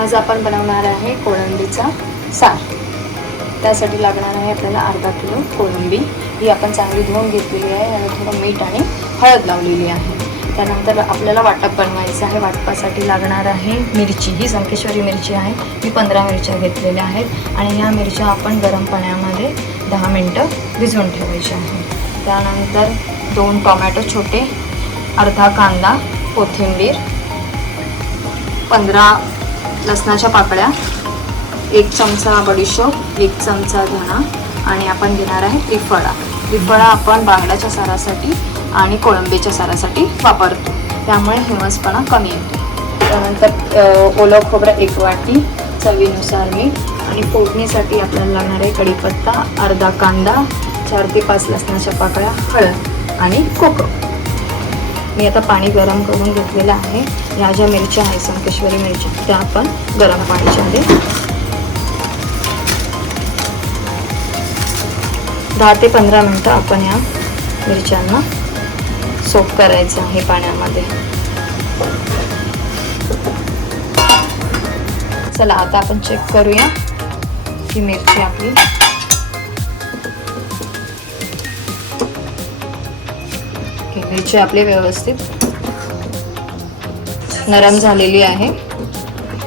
आज आपण बनवणार आहे कोळंबीचा सार। त्यासाठी लागणार आहे आपल्याला अर्धा किलो कोळंबी। ही आपण चांगली धुवून घेतलेली आहे आणि थोडं मीठ आणि हळद लावलेली आहे। त्यानंतर आपल्याला वाटप बनवायचं आहे। वाटपासाठी लागणार आहे मिरची। ही संकेश्वरी मिरची आहे। मी 15 मिरच्या घेतलेल्या आहेत आणि ह्या मिरच्या आपण गरम पाण्यामध्ये 10 मिनिटं भिजवून ठेवायच्या आहेत। त्यानंतर 2 टोमॅटो छोटे, अर्धा कांदा, कोथिंबीर, 15 लसणाच्या पाकळ्या, 1 चमचा बडीशोप, 1 चमचा धना आणि आपण घेणार आहे त्रिफळा। त्रिफळा आपण बांगड्याच्या सारासाठी आणि कोळंबीच्या सारासाठी वापरतो, त्यामुळे हिमसपणा कमी येतो। त्यानंतर ओलं खोबरं 1 वाटी, चवीनुसार मीठ आणि फोडणीसाठी आपल्याला लागणार आहे कढीपत्ता, अर्धा कांदा, 4 ते 5 लसणाच्या पाकळ्या, हळद आणि कोकम। मी आता पाणी गरम करून घेतलेलं आहे। ह्या ज्या मिरच्या आहेत संकेश्वरी मिरच्या त्या आपण गरम पाण्यामध्ये 10 ते 15 मिनिटं आपण या मिरच्यांना सोक करायचं आहे पाण्यामध्ये। चला आता आपण चेक करूया की मिरची आपली मिरची आपली व्यवस्थित नरम झालेली आहे।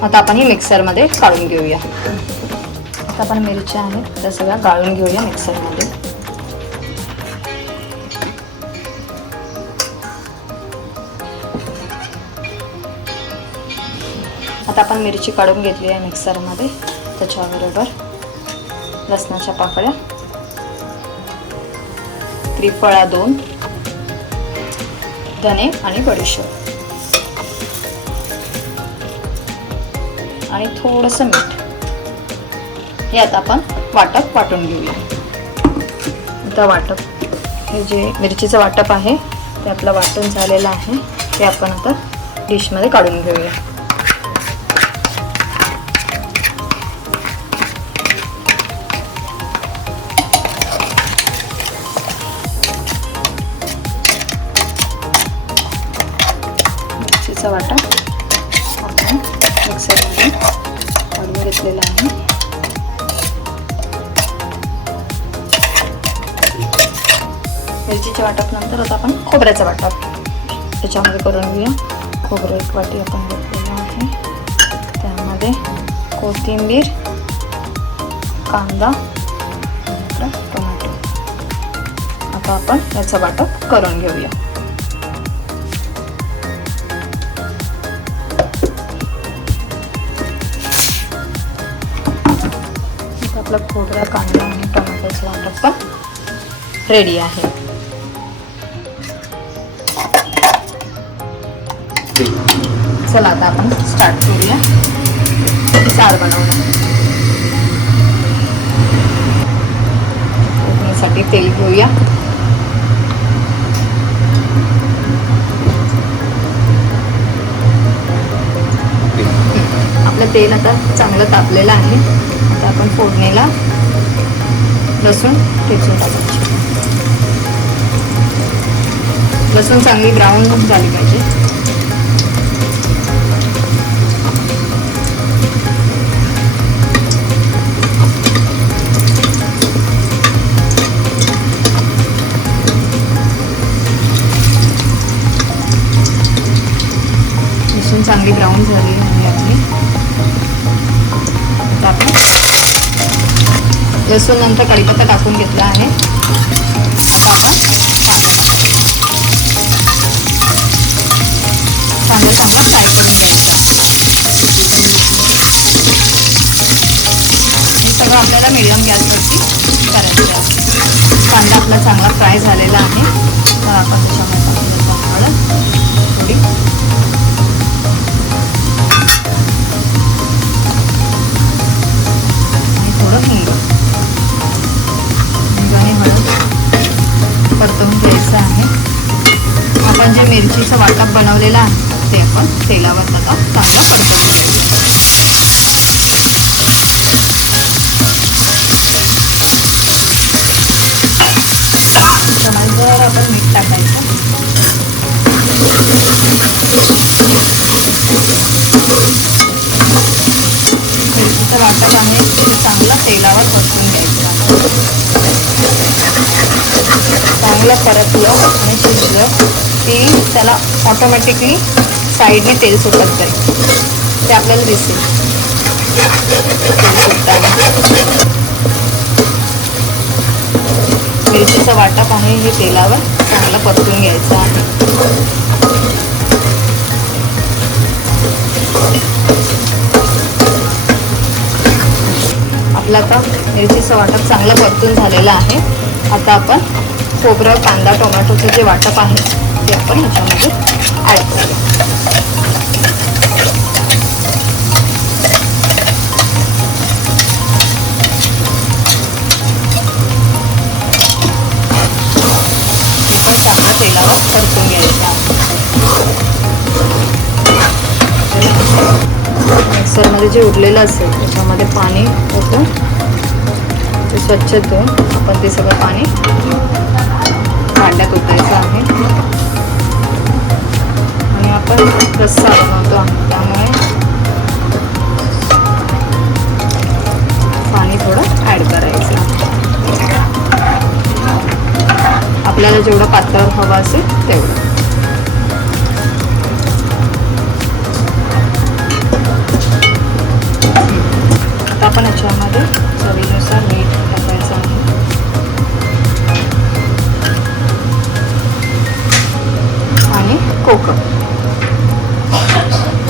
आता आपण ही मिक्सरमध्ये काढून घेऊया। आता आपण मिरच्या आहेत त्या सगळ्या गाळून घेऊया मिक्सरमध्ये। आता आपण मिरची काढून घेतली आहे मिक्सरमध्ये। त्याच्याबरोबर लसणाच्या पाकळ्या, त्रिफळा 2, धने आणि बडीशोप आणि थोडंसं मीठ हे आता आपण वाटून घेऊया। आता हे जे मिरचीचं वाटप आहे ते आपलं वाटून झालेलं आहे। ते आपण आता डिशमध्ये काढून घेऊया। मिरचीचा वाटप आपण मिक्सरमध्ये काढून घेतलेला आहे। मिरचीच्या वाटप नंतर आता आपण खोबऱ्याचा वाटप त्याच्यामध्ये करून घेऊया। खोबरं 1 वाटी आपण घेतलेलं आहे। त्यामध्ये कोथिंबीर, कांदा, टोमॅटो। आता आपण याचं वाटप करून घेऊया। आपला खोबरा, कांदा आणि टोमॅटोचं वाटप पण रेडी आहे। चला आता आपण स्टार्ट करूया सार बनवणं। फोडणीसाठी तेल घेऊया। आपलं तेल आता चांगलं तापलेलं आहे। आता आपण फोडणीला लसूण ठेचून टाकायची। लसूण चांगली ब्राऊन झाली पाहिजे। लसूण चांगली ब्राऊन झाली आहे आपली। आपण लसूण नंतर कढीपत्ता टाकून घेतला आहे। आता आपण चांगला फ्राय करून घ्यायचा। हे सगळं आपल्याला मीडियम गॅसवरती करायचं आहे। कांदा आपला चांगला फ्राय झालेला आहे। तर आपण त्याच्यामध्ये हळद, थोडी थोडं हिंग आणि हळद परतवून घ्यायचं आहे। आपण जे मिरचीचं वाटप बनवलेलं आहे ते आपण तेलावर आता चांगलं परतवून घ्यायचं। त्याच्यामध्ये जर आपण मीठ टाकायचं मिरचीचं वाटप आहे ते चांगलं तेलावर परतून घ्यायचं. चांगलं परतलं आणि शिजलं की त्याला ऑटोमॅटिकली साईडने तेल सुटत जाईल. ते आपल्याला दिसेल तेल सुटताना. मिरचीचं वाटप आहे हे तेलावर चांगलं परतून घ्यायचं आहे. आपलं आता मिरचीचं वाटप चांगलं परतून झालेलं आहे. आता आपण खोबरं, कांदा, टोमॅटोचं जे वाटप आहे ते आपण ह्याच्यामध्ये ॲड करूया. पण चांगलं तेलावर परतून घ्यायचं आहे. मिक्सरमध्ये जे उरलेलं असेल त्याच्यामध्ये पाणी होतं ते स्वच्छ धुवून आपण ते सगळं पाणी भांड्यात ओतायचं आहे. आणि आपण रस्सा बनवतो त्यामुळे पाणी थोडं ॲड करायचं. आपल्याला जेवढं पातळ हवं असेल तेवढं. आता आपण याच्यामध्ये चवीनुसार मीठ टाकायचं आहे. आणि कोकम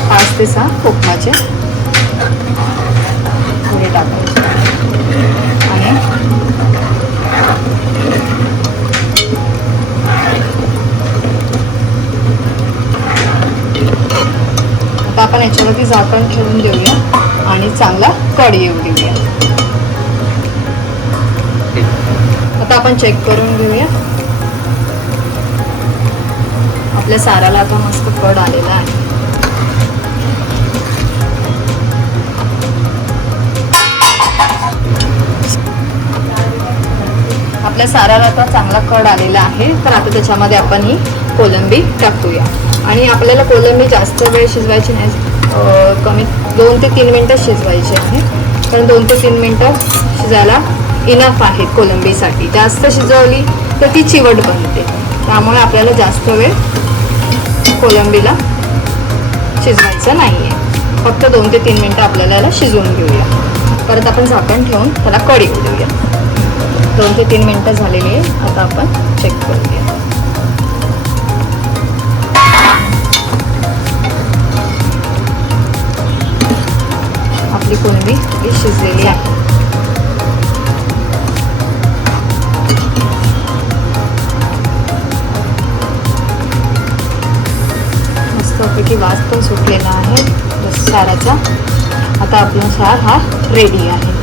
5 ते 6 कोकमाचे पुढे टाकायचे. आणि आता आपण याच्यावरती झाकण ठेवून देऊया आणि चांगला कढी येऊ देऊया. आता आपण चेक करून घेऊया. आपल्या साराला आता मस्त कढ आलेला आहे. आपल्या साराला आता चांगला कढ आलेला आहे. तर आता त्याच्यामध्ये आपण ही कोलंबी टाकूया. आणि आपल्याला कोलंबी जास्त वेळ शिजवायची नाही, कमी 2 ते 3 मिनटं शिजवायची आहे. कारण 2 ते 3 मिनटं शिजायला इनफ आहेत कोलंबीसाठी. जास्त शिजवली तर ती चिवट बनते. त्यामुळे आपल्याला जास्त वेळ कोलंबीला शिजवायचं नाही आहे. फक्त 2 ते 3 मिनटं आपल्याला याला शिजवून घेऊया. परत आपण झाकण ठेवून त्याला कढी येऊ देऊया. 2 ते 3 मिनटं झालेली आहे. आता आपण चेक करूया. आपली कोलंबी शिजलेली आहे. मस्तपैकी वास पण सुटलेला आहे साराचा. आता आपला सार हा रेडी आहे.